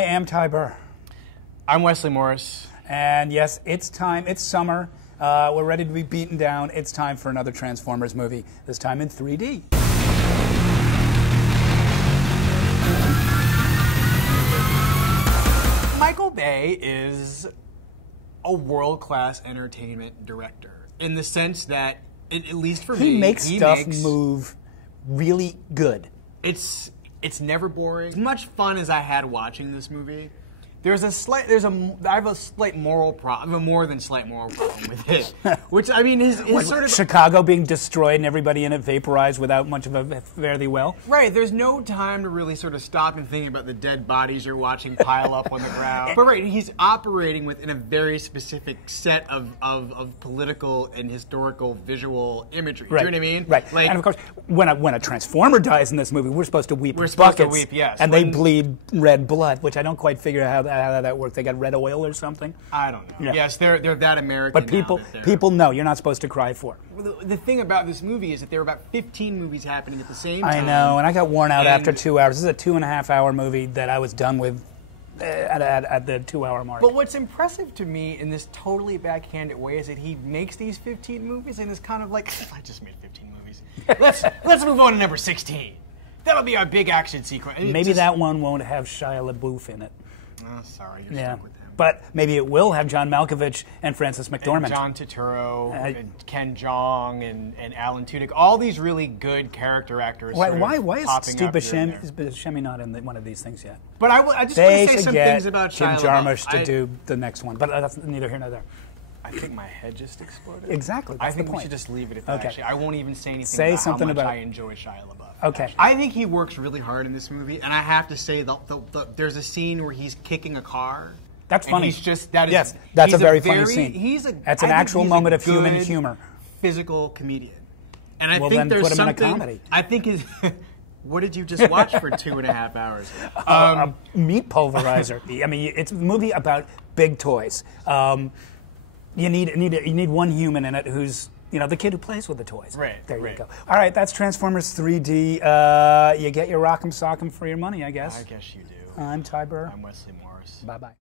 I am Ty Burr. I'm Wesley Morris. And yes, it's time. It's summer. We're ready to be beaten down. It's time for another Transformers movie, this time in 3D. Michael Bay is a world-class entertainment director in the sense that, at least for me, he makes stuff move really good. It's never boring. As much fun as I had watching this movie, I have a slight moral problem, a more than slight moral problem with it. Which, I mean, is sort of... Chicago being destroyed and everybody in it vaporized without much of a fare thee well. Right, there's no time to really sort of stop and think about the dead bodies you're watching pile up on the ground. But right, he's operating within a very specific set of political and historical visual imagery. Right. Do you know what I mean? Right, Like, and of course, when a Transformer dies in this movie, we're supposed to weep We're buckets. supposed to weep, yes. And they bleed red blood, which I don't quite figure out how that works. They got red oil or something? I don't know. Yeah. Yes, they're that American. But people know you're not supposed to cry for it. Well, the thing about this movie is that there were about 15 movies happening at the same time. I know, and I got worn out after 2 hours. This is a 2.5-hour movie that I was done with at the 2-hour mark. But what's impressive to me in this totally backhanded way is that he makes these 15 movies and is kind of like, I just made 15 movies. Let's move on to number 16. That'll be our big action sequence. Maybe that one won't have Shia LaBeouf in it. Oh, sorry, you're stuck with him. But maybe it will have John Malkovich and Frances McDormand. And John Turturro, and Ken Jeong, and Alan Tudyk. All these really good character actors. Why is Steve Buscemi Buscemi not in one of these things yet? But I just want to say some things about Jim Shia Jarmusch LaBeouf. to do the next one, but that's neither here nor there. I think my head just exploded. Exactly. That's I think the we point. should just leave it at that. Okay. Actually, I won't even say anything Say about something how much about I it. enjoy Shia LaBeouf. Okay. Actually. I think he works really hard in this movie, and I have to say, there's a scene where he's kicking a car. That's funny. He's just yes, that's a very funny scene. That's an actual moment of human humor. Physical comedian, and I well, think then there's put him something. in a comedy. I think his. What did you just watch for 2.5 hours? A meat pulverizer. I mean, it's a movie about big toys. You need one human in it who's the kid who plays with the toys. Right. There you go. All right, that's Transformers 3D. You get your rock'em sock'em for your money, I guess. I guess you do. I'm Ty Burr. I'm Wesley Morris. Bye bye.